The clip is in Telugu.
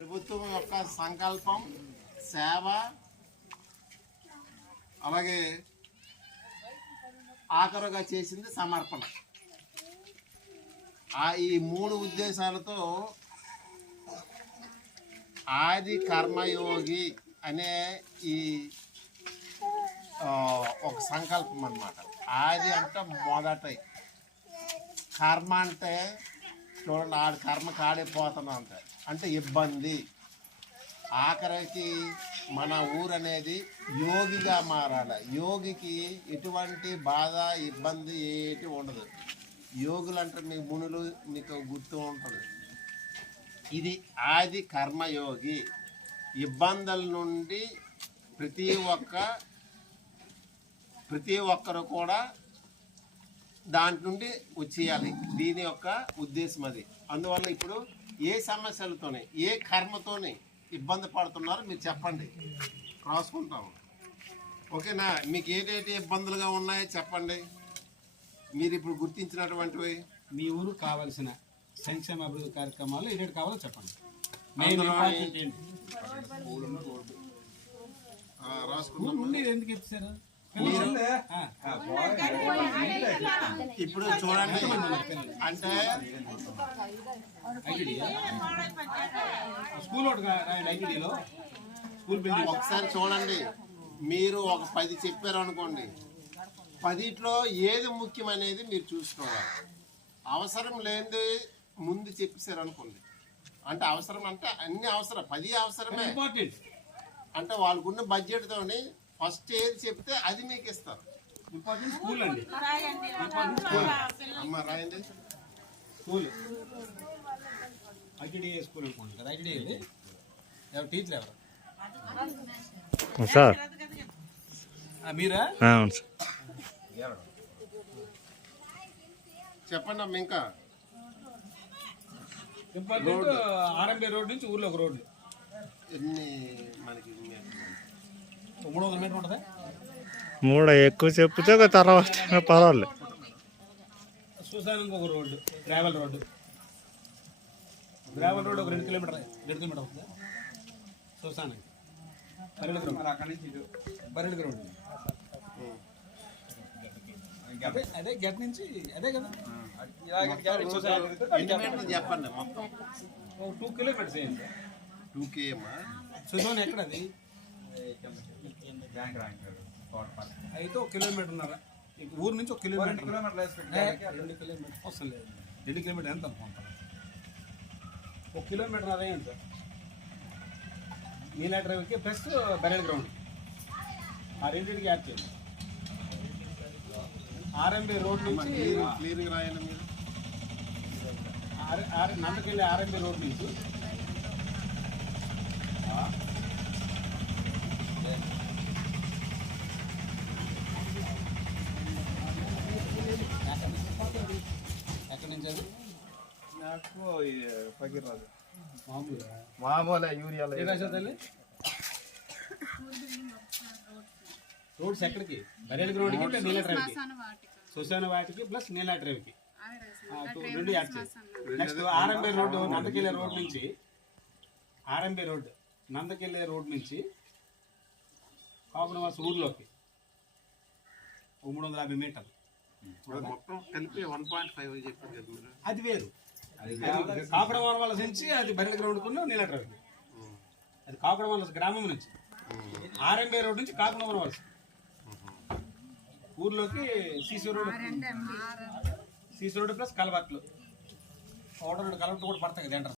ప్రభుత్వం యొక్క సంకల్పం సేవ అలాగే ఆఖరుగా చేసింది సమర్పణ. ఈ మూడు ఉద్దేశాలతో ఆది కర్మయోగి అనే ఈ ఒక సంకల్పం అన్నమాట. ఆది అంటే మొదటి, కర్మ అంటే చూడండి ఆడి కర్మ కాడిపోతున్నాం అంటే ఇబ్బంది. ఆఖరికి మన ఊరు అనేది యోగిగా మారాలి. యోగికి ఎటువంటి బాధ ఇబ్బంది ఏటి ఉండదు. యోగులు అంటే మీ మునులు మీకు గుర్తు ఉంటుంది. ఇది ఆది కర్మయోగి. ఇబ్బందుల నుండి ప్రతి ఒక్కరు కూడా దాంట్ నుండి వచ్చేయాలి. దీని యొక్క ఉద్దేశం అది. అందువల్ల ఇప్పుడు ఏ సమస్యలతోని ఏ కర్మతోని ఇబ్బంది పడుతున్నారో మీరు చెప్పండి, రాసుకుంటాము. ఓకేనా? మీకు ఏదైతే ఇబ్బందులుగా ఉన్నాయో చెప్పండి. మీరు ఇప్పుడు గుర్తించినటువంటివి మీ ఊరు కావాల్సిన సంక్షేమ అభివృద్ధి కార్యక్రమాలు ఏదైతే కావాలో చెప్పండి. రాసుకుంటాం. ఎందుకు ఇప్పారు ఇప్పుడు చూడండి, అంటే ఒకసారి చూడండి. మీరు ఒక 10 చెప్పారు అనుకోండి, 10లో ఏది ముఖ్యమనేది మీరు చూసుకోవాలి. అవసరం లేనిది ముందు చెప్పేశారు అనుకోండి, అంటే అవసరం అంటే అన్ని అవసరం, 10 అవసరమే. అంటే వాళ్ళకున్న బడ్జెట్తోని ఫస్ట్ ఏది చెప్తే అది మీకు ఇస్తారు. ఇంపార్టెంట్ స్కూల్ అండి. అమ్మ రాయండి. స్కూల్ ఐటీడీఏ స్కూల్ అనుకోండి కదా. ఐటీడీఏ ఎవరు టీచర్ ఎవరు సార్? మీరా? చెప్పండి అమ్మ. ఇంకా ఇంపార్టెంట్ ఆర్ఎంబీ రోడ్ నుంచి ఊర్లో ఒక రోడ్డు ఎన్ని మనకి 300 మీటర్ ఉంటుందా? 3 ఎక్కువ చెప్తే ఒక తర్వాత పర్వాలేదు. శ్మశానానికి ఒక రోడ్డు, గ్రావెల్ రోడ్డు ఒక 2 కిలోమీటర్ అవుతుందా శ్మశానానికి? బరెడ్ గ్రౌండ్ అదే గట్ నుంచి అదే కదా. చెప్పండి. మొత్తం 2 కిలోమీటర్స్ అయ్యింది. 2 km. శ్మశానం ఎక్కడ అది? అయితే 1 కిలోమీటర్ ఊరు నుంచి 1 కిలోమీటర్. 2 కిలోమీటర్ అవసరం లేదు. 2 కిలోమీటర్ ఎంత అనుకుంటారు? 1 కిలోమీటర్ అదే ఏంటి సార్? నీలా డ్రైవ్కి ప్లస్ బరెడ్ గ్రౌండ్ ఆ రెండింటికి యాడ్ చేయండి. ఆర్ఎంబీ రోడ్ నుంచి క్లియర్గా రాయండి మీరు. నందకెళ్ళి ఆర్ఎంబీ రోడ్ నుంచి ఎక్కడి నుంచి అది? నాకు పగిరాదు మామూలు యూరియా రోడ్స్ ఎక్కడికి? బరెడ్ గ్రౌండ్కి ప్లస్ నీలా డ్రైవ్కి, శ్మశాన వాటికి ప్లస్ నీలా డ్రైవ్కి 2 యాడ్ చేసి. నెక్స్ట్ ఆర్ఎంబీ రోడ్డు నందకెళ్ళే రోడ్ నుంచి కాపునవాస ఊర్లోకి 350 మీటర్లు. మొత్తం కలిపి 1.5 చెప్పారు కదా మీరు. అది వేరు. కాపునవాస వాళ్ళ నుంచి అది బరెడ్ గ్రౌండ్కున్న నీలా డ్రైవ్కి. అది కాపునవాస గ్రామం నుంచి ఆర్ఎంబీ రోడ్ నుంచి కాపునవాస ఊర్లోకి సీసీ రోడ్ ప్లస్ కలవట్లు. 1 2 కలవట్లు కూడా పడతాయి కదా.